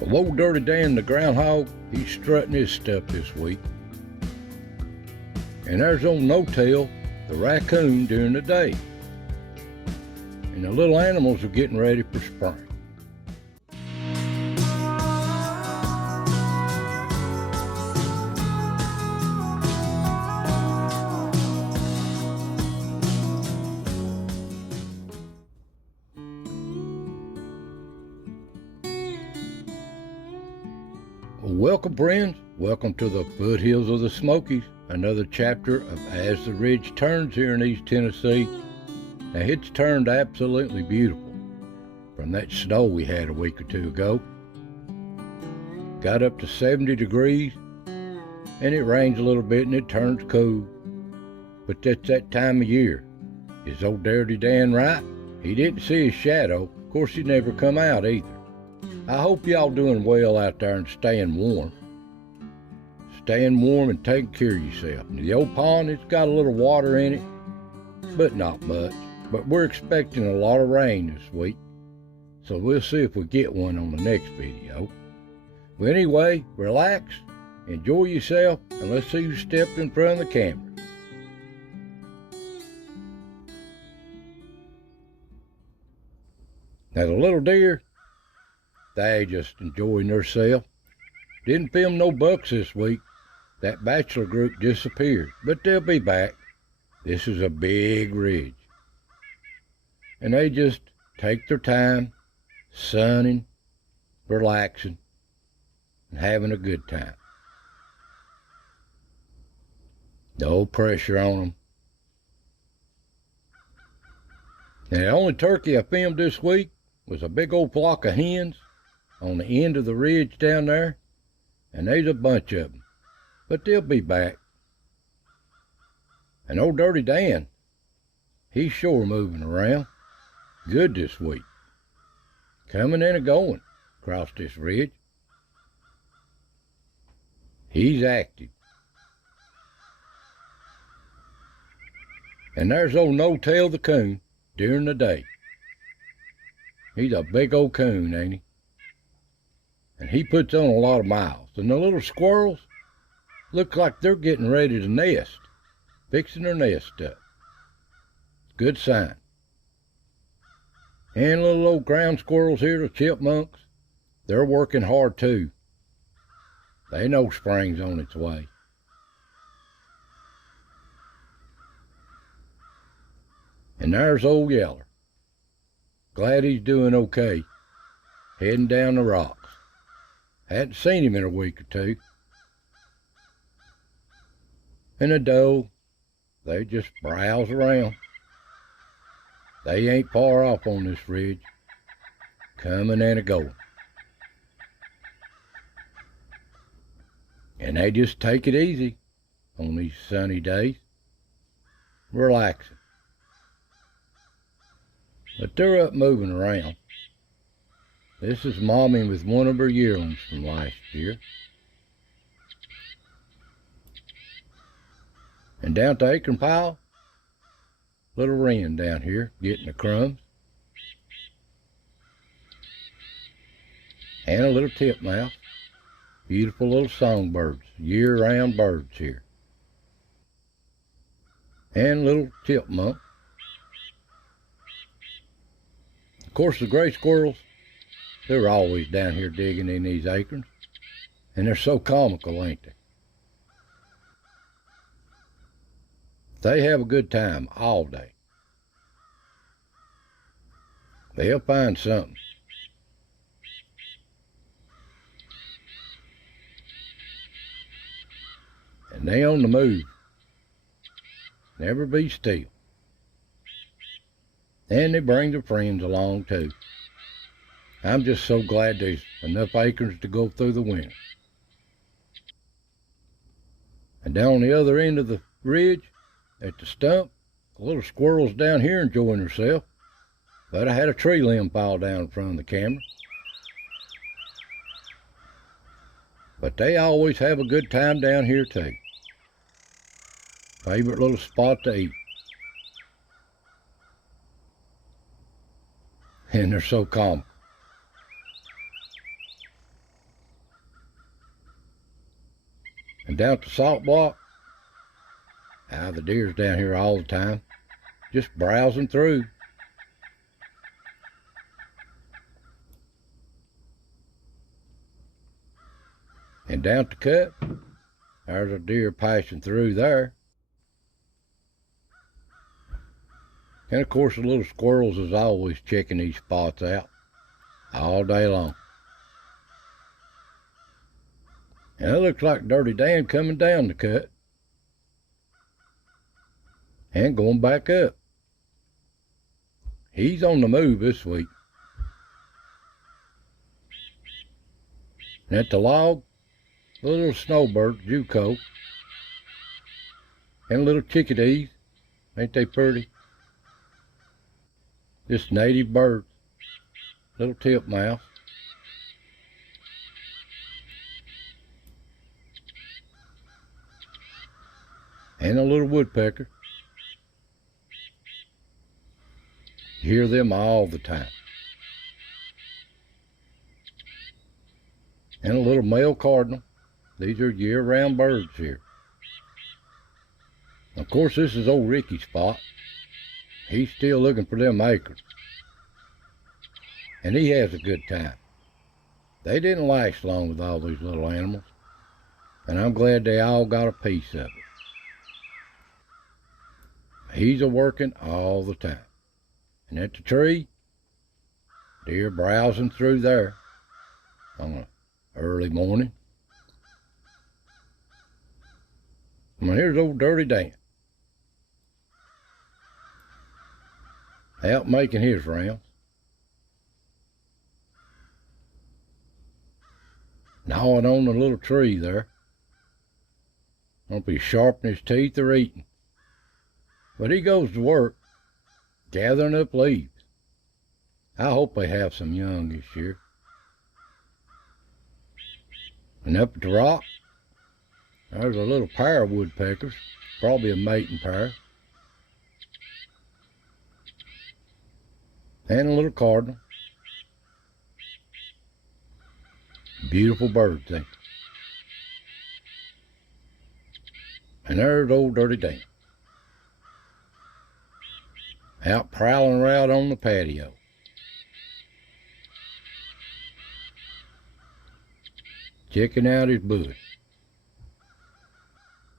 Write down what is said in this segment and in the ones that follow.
Well, old Dirty Dan the Groundhog, he's strutting his stuff this week. And there's old No-Tail, the raccoon, during the day. And the little animals are getting ready for spring. Welcome, friends. Welcome to the foothills of the Smokies. Another chapter of As the Ridge Turns here in East Tennessee. Now, it's turned absolutely beautiful from that snow we had a week or two ago. Got up to 70 degrees, and it rains a little bit and it turns cool. But that's that time of year. Is old Dirty Dan right? He didn't see his shadow. Of course, he never come out either. I hope y'all doing well out there and staying warm. Staying warm and taking care of yourself. The old pond, it's got a little water in it, but not much. But we're expecting a lot of rain this week, so we'll see if we get one on the next video. But anyway, relax, enjoy yourself, and let's see who stepped in front of the camera. Now the little deer, they just enjoying themselves. Didn't film no bucks this week. That bachelor group disappeared, but they'll be back. This is a big ridge. And they just take their time, sunning, relaxing, and having a good time. No pressure on them. Now the only turkey I filmed this week was a big old flock of hens on the end of the ridge down there, and there's a bunch of them, but they'll be back. And old Dirty Dan, he's sure moving around good this week, coming and going across this ridge. He's active. And there's old No-Tail the coon during the day. He's a big old coon, ain't he? And he puts on a lot of miles. And the little squirrels look like they're getting ready to nest, fixing their nest up. Good sign. And little old ground squirrels here, the chipmunks, they're working hard too. They know spring's on its way. And there's old Yeller. Glad he's doing okay, heading down the rocks. Hadn't seen him in a week or two. And the doe, they just browse around. They ain't far off on this ridge, coming and a-going. And they just take it easy on these sunny days, relaxing. But they're up moving around. This is Mommy with one of her yearlings from last year. And down at the acorn pile, little wren down here getting the crumbs. And a little titmouse. Beautiful little songbirds, year-round birds here. And little chipmunk. Of course, the gray squirrels, they're always down here digging in these acorns. And they're so comical, ain't they? They have a good time all day. They'll find something. And they on the move. Never be still. And they bring their friends along too. I'm just so glad there's enough acorns to go through the winter. And down on the other end of the ridge, at the stump, a little squirrel's down here enjoying herself. But I had a tree limb fall down in front of the camera. But they always have a good time down here too. Favorite little spot to eat. And they're so calm. And down at the salt block, the deer's down here all the time, just browsing through. And down at the cut, there's a deer passing through there. And of course the little squirrels is always checking these spots out all day long. And it looks like Dirty Dan coming down the cut and going back up. He's on the move this week. And at the log, the little snowbird, Juco, and little chickadees. Ain't they pretty? Just native birds. Little titmouse. And a little woodpecker. You hear them all the time. And a little male cardinal. These are year-round birds here. Of course, this is old Ricky's spot. He's still looking for them acorns. And he has a good time. They didn't last long with all these little animals. And I'm glad they all got a piece of it. He's a-working all the time. And at the tree, deer browsing through there on an early morning. Well, here's old Dirty Dan. Out making his rounds. Gnawing on the little tree there. Won't be sharpening his teeth or eating. But he goes to work, gathering up leaves. I hope they have some young this year. And up at the rock, there's a little pair of woodpeckers, probably a mating pair. And a little cardinal. Beautiful birds, ain't they? And there's old Dirty Dan. Out prowling around on the patio. Checking out his bush.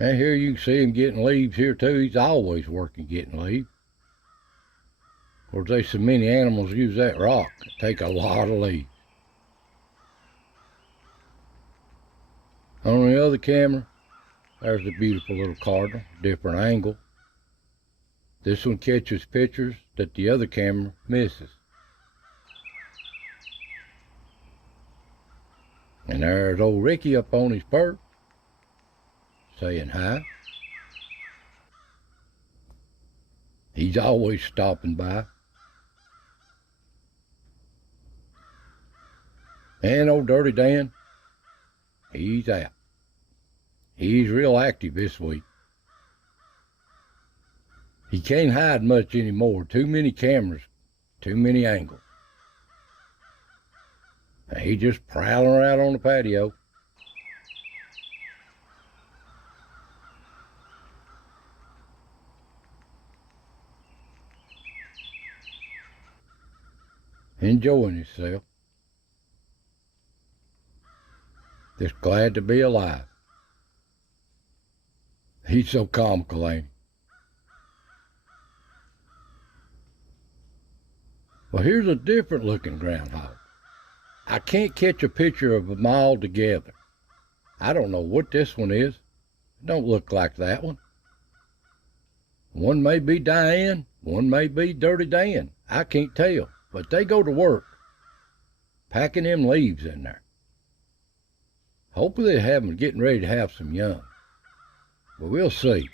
And here you can see him getting leaves here too. He's always working getting leaves. Of course, there's so many animals use that rock. Take a lot of leaves. On the other camera, there's a beautiful little cardinal, different angle. This one catches pictures that the other camera misses. And there's old Ricky up on his perch, saying hi. He's always stopping by. And old Dirty Dan, he's out. He's real active this week. He can't hide much anymore. Too many cameras, too many angles. And he just prowling around on the patio. Enjoying himself. Just glad to be alive. He's so comical, ain't he? Well, here's a different looking groundhog. I can't catch a picture of them all together. I don't know what this one is. It don't look like that one. One may be Diane, one may be Dirty Dan. I can't tell, but they go to work, packing them leaves in there. Hopefully they have them getting ready to have some young. But we'll see.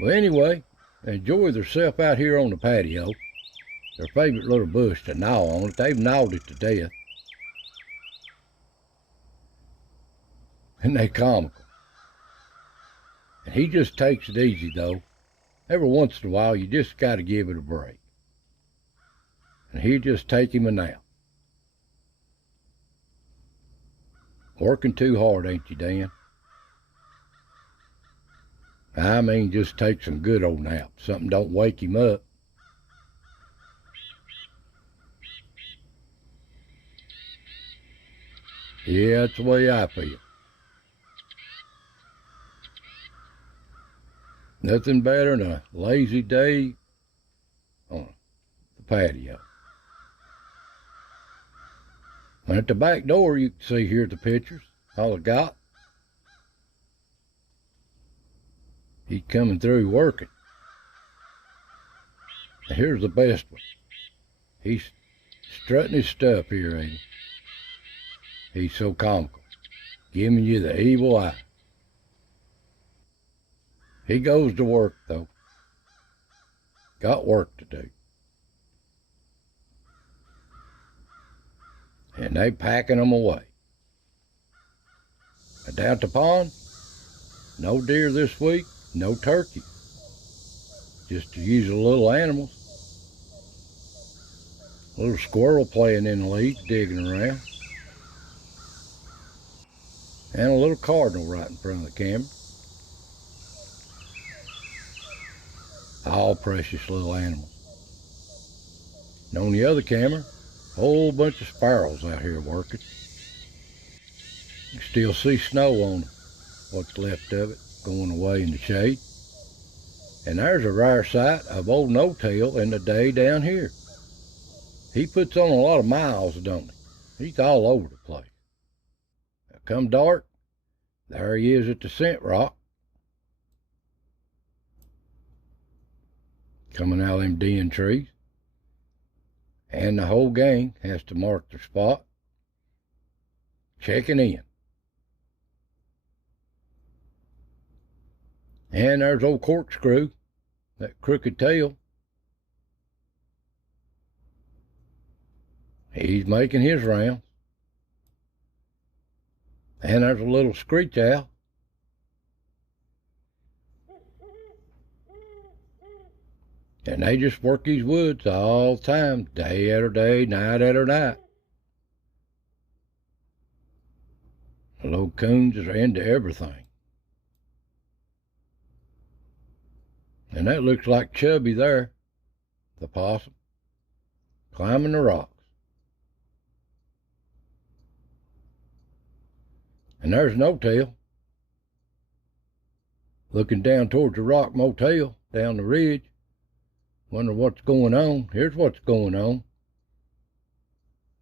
Well, anyway, enjoy themselves out here on the patio. Their favorite little bush to gnaw on it. They've gnawed it to death. And they comical. And he just takes it easy, though. Every once in a while, you just got to give it a break. And he just take him a nap. Working too hard, ain't you, Dan? I mean, just take some good old nap. Something don't wake him up. Yeah, that's the way I feel. Nothing better than a lazy day on the patio. And at the back door, you can see here the pictures, all I got. He's coming through working. And here's the best one. He's strutting his stuff here, ain't he? He's so comical, giving you the evil eye. He goes to work, though. Got work to do. And they packing them away. And down at the pond, no deer this week, no turkey. Just the usual little animals. A little squirrel playing in the leaves, digging around. And a little cardinal right in front of the camera. All precious little animals. And on the other camera, a whole bunch of sparrows out here working. You can still see snow on what's left of it, going away in the shade. And there's a rare sight of old No-Tail in the day down here. He puts on a lot of miles, don't he? He's all over the place. Now, come dark, there he is at the scent rock. Coming out of them den trees. And the whole gang has to mark their spot. Checking in. And there's old Corkscrew, that crooked tail. He's making his rounds. And there's a little screech owl. And they just work these woods all the time, day after day, night after night. The little coons are into everything. And that looks like Chubby there, the possum, climbing the rocks. And there's No-Tail, looking down towards the rock motel down the ridge. Wonder what's going on. Here's what's going on.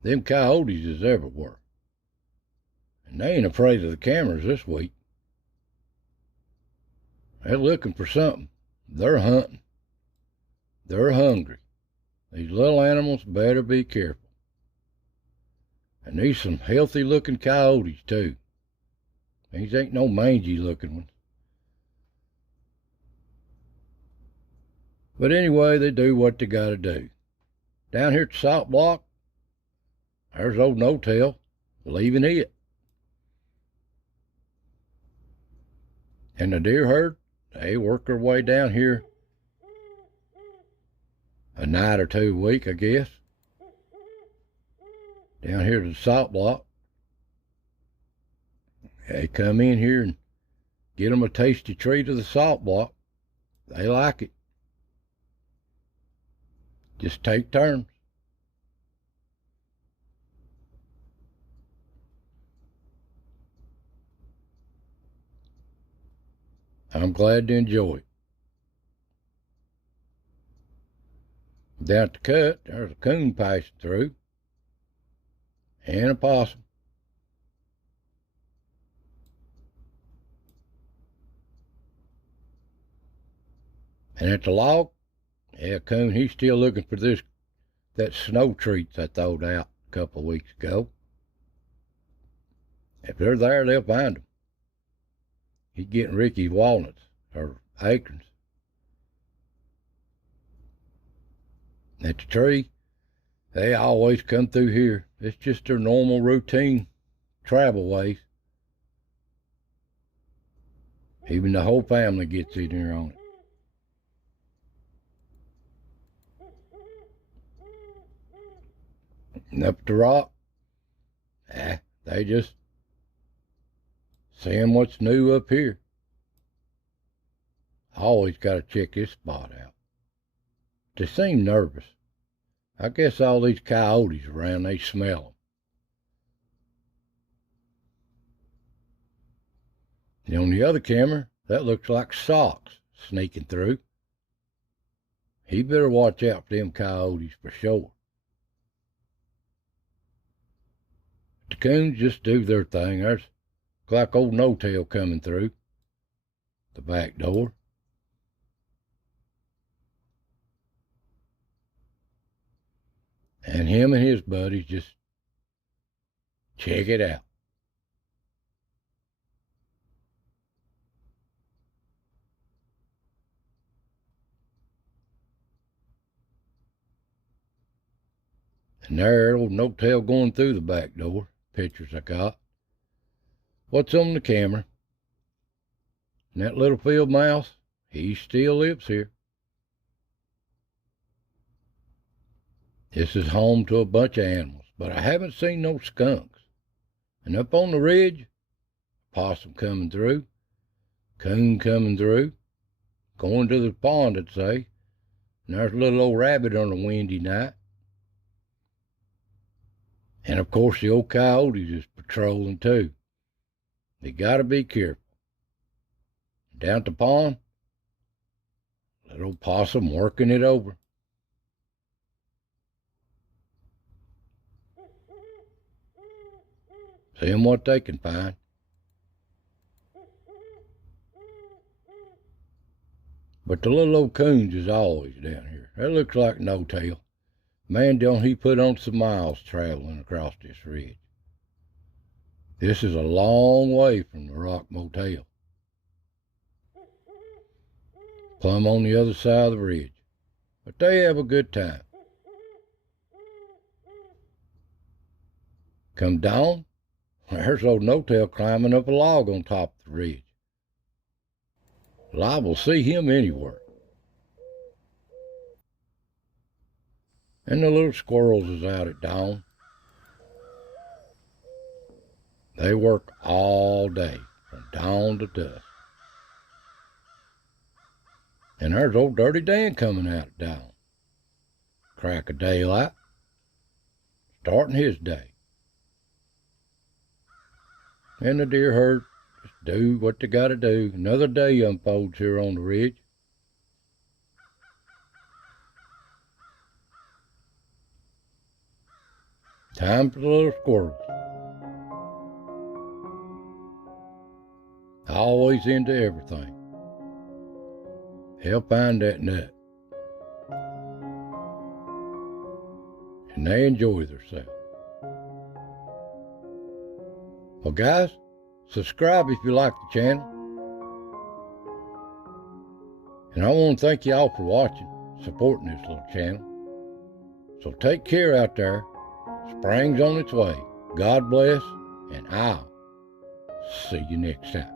Them coyotes is everywhere. And they ain't afraid of the cameras this week. They're looking for something. They're hunting. They're hungry. These little animals better be careful. And these some healthy looking coyotes too. These ain't no mangy looking ones. But anyway, they do what they gotta do. Down here at the salt block, there's old No-Tail leaving it. And the deer herd, they work their way down here a night or two a week, I guess. Down here to the salt block. They come in here and get them a tasty treat of the salt block. They like it. Just take turns. I'm glad to enjoy it. Down at the cut, there's a coon passing through. And a possum. And at the log, yeah, coon, he's still looking for that snow treats I throwed out a couple of weeks ago. If they're there, they'll find them. He's getting Ricky's walnuts, or acorns. At the tree, they always come through here. It's just their normal routine travel ways. Even the whole family gets in here on it. And up the rock, they just seeing what's new up here. I always got to check this spot out. They seem nervous. I guess all these coyotes around, they smell them. And on the other camera, that looks like Socks sneaking through. He better watch out for them coyotes for sure. The coons just do their thing. There's like old No-Tail coming through the back door. And him and his buddies just check it out. And there, old No-Tail going through the back door. Pictures I got. What's on the camera? And that little field mouse, he still lives here. This is home to a bunch of animals, but I haven't seen no skunks. And up on the ridge, possum coming through, coon coming through, going to the pond, I'd say. And there's a little old rabbit on a windy night. And of course the old coyotes is patrolling too. They gotta be careful. Down at the pond, little possum working it over. Seeing what they can find. But the little old coons is always down here. That looks like No-Tail. Man, don't he put on some miles traveling across this ridge. This is a long way from the Rock Motel. Plumb on the other side of the ridge. But they have a good time. Come down, there's old No-Tail climbing up a log on top of the ridge. Liable to see him anywhere. And the little squirrels is out at dawn. They work all day, from dawn to dusk. And there's old Dirty Dan coming out at dawn. Crack of daylight, starting his day. And the deer herd just do what they gotta do. Another day unfolds here on the ridge. Time for the little squirrels. Always into everything. Help find that nut. And they enjoy themselves. Well, guys, subscribe if you like the channel. And I want to thank you all for watching, supporting this little channel. So take care out there. Spring's on its way. God bless, and I'll see you next time.